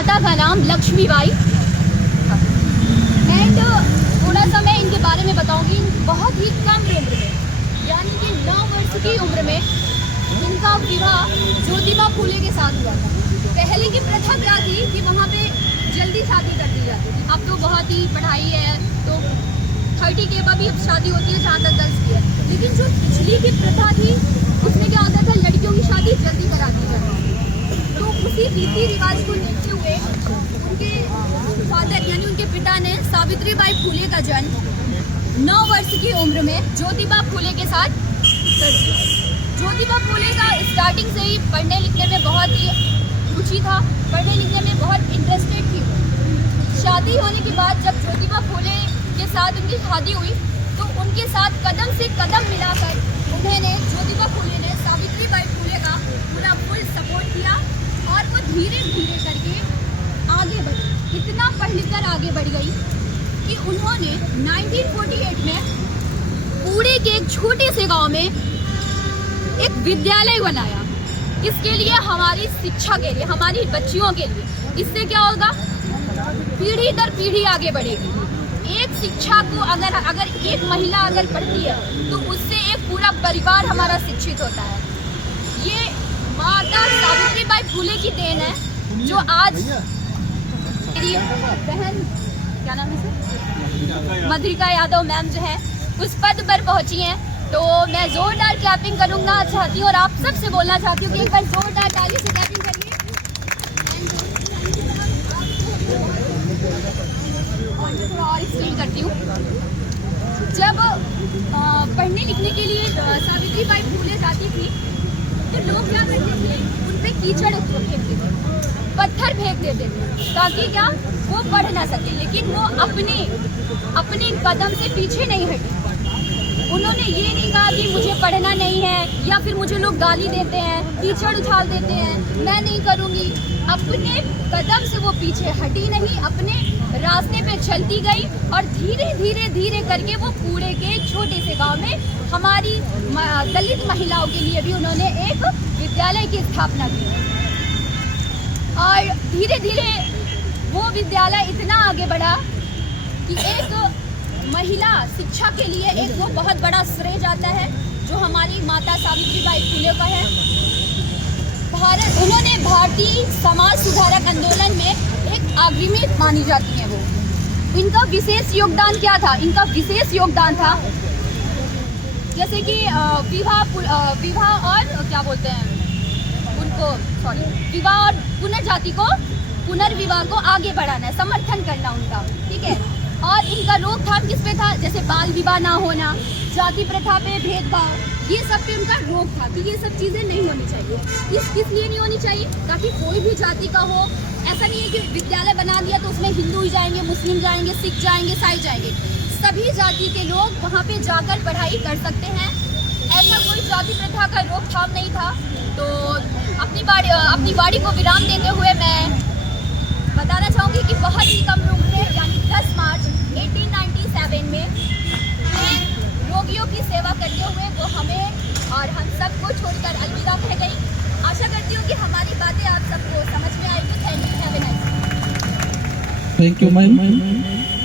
माता का नाम लक्ष्मीबाई। एंड थोड़ा सा मैं इनके बारे में बताऊंगी। बहुत ही कम उम्र में, यानी कि 9 वर्ष की उम्र में इनका विवाह ज्योतिबा फूले के साथ हुआ था। पहले की प्रथा क्या थी कि वहाँ पे जल्दी शादी कर दी जाती थी। अब तो बहुत ही पढ़ाई है तो 30 के बाद भी अब शादी होती है, जहाँ तक गर्ल्स की है। लेकिन जो पिछली की प्रथा थी उसमें क्या होता था, लड़कियों की शादी जल्दी करा दी जाती थी। तो उसी रीति रिवाज को देखते हुए उनके फादर यानी उनके पिता ने सावित्रीबाई फूले का जन्म 9 वर्ष की उम्र में ज्योतिबा फूले के साथ कर दिया। ज्योतिबा फूले का स्टार्टिंग से ही पढ़ने लिखने में बहुत ही रुचि था, पढ़ने लिखने में बहुत इंटरेस्टेड थी। शादी होने के बाद जब ज्योतिबा फूले के साथ उनकी शादी हुई तो उनके साथ कदम से कदम मिलाकर उन्होंने ज्योतिबा फूले ने सावित्रीबाई फूले का पूरा फुल सपोर्ट किया और वो धीरे धीरे करके आगे बढ़ी। इतना पढ़ लिख कर आगे बढ़ गई कि उन्होंने 1948 में पूरे के एक छोटे से गांव में एक विद्यालय बनाया। इसके लिए हमारी शिक्षा के लिए, हमारी बच्चियों के लिए। इससे क्या होगा, पीढ़ी दर पीढ़ी आगे बढ़ेगी। एक शिक्षा को अगर एक महिला अगर पढ़ती है तो उससे एक पूरा परिवार हमारा शिक्षित होता है। ये माता सावित्रीबाई फूले की देन है जो आज मेरी बहन, क्या नाम है सर, मधुरिका यादव मैम जो है उस पद पर पहुंची हैं। तो मैं जोरदार क्लैपिंग करूंगा चाहती हूँ और आप सबसे बोलना चाहती हूँ कि एक बार जोरदार ताली से क्लैपिंग करिए। और एक्सप्लेन करती हूँ। जब पढ़ने लिखने के लिए सावित्रीबाई फूले जाती थी तो लोग क्या करते थे, उन पे कीचड़ फेंकते थे, पत्थर फेंक देते थे ताकि क्या वो पढ़ ना सके। लेकिन वो अपने कदम से पीछे नहीं हटी। उन्होंने ये नहीं कहा कि मुझे पढ़ना नहीं है या फिर मुझे लोग गाली देते हैं, कीचड़ उछाल देते हैं, मैं नहीं करूँगी। अपने कदम से वो पीछे हटी नहीं, अपने रास्ते पे चलती गई और धीरे धीरे धीरे करके वो पूरे के छोटे से गांव में हमारी दलित महिलाओं के लिए भी उन्होंने एक विद्यालय की स्थापना की। और धीरे धीरे वो विद्यालय इतना आगे बढ़ा कि एक महिला शिक्षा के लिए एक वो बहुत बड़ा श्रेय जाता है जो हमारी माता सावित्रीबाई फूले का है। उन्होंने भारतीय समाज सुधारक आंदोलन में एक अग्रणी मानी जाती हैं। वो इनका विशेष योगदान क्या था, इनका विशेष योगदान था जैसे कि विवाह और क्या बोलते हैं उनको, विवाह और पुनर्जाति को, पुनर्विवाह को आगे बढ़ाना, समर्थन करना उनका, ठीक है। और इनका रोकथाम किस पे था, जैसे बाल विवाह ना होना, जाति प्रथा पे भेदभाव, ये सब पे उनका रोक था कि ये सब चीज़ें नहीं होनी चाहिए। किस लिए नहीं होनी चाहिए, ताकि कोई भी जाति का हो, ऐसा नहीं है कि विद्यालय बना दिया तो उसमें हिंदू ही जाएंगे, मुस्लिम जाएंगे, सिख जाएंगे, ईसाई जाएंगे। सभी जाति के लोग वहाँ पे जाकर पढ़ाई कर सकते हैं। ऐसा कोई जाति प्रथा का रोकथाम नहीं था। तो अपनी बाड़ी को विराम देते हुए मैं बताना चाहूँगी कि बहुत ही कम उम्र में, यानी 10 मार्च 1897 में रोगियों की सेवा करते हुए वो हमें और हम सबको छोड़कर अलविदा कह गई। आशा करती हूँ कि हमारी बातें आप सबको समझ में आएगी। Thank you, have a nice day. Thank you ma'am.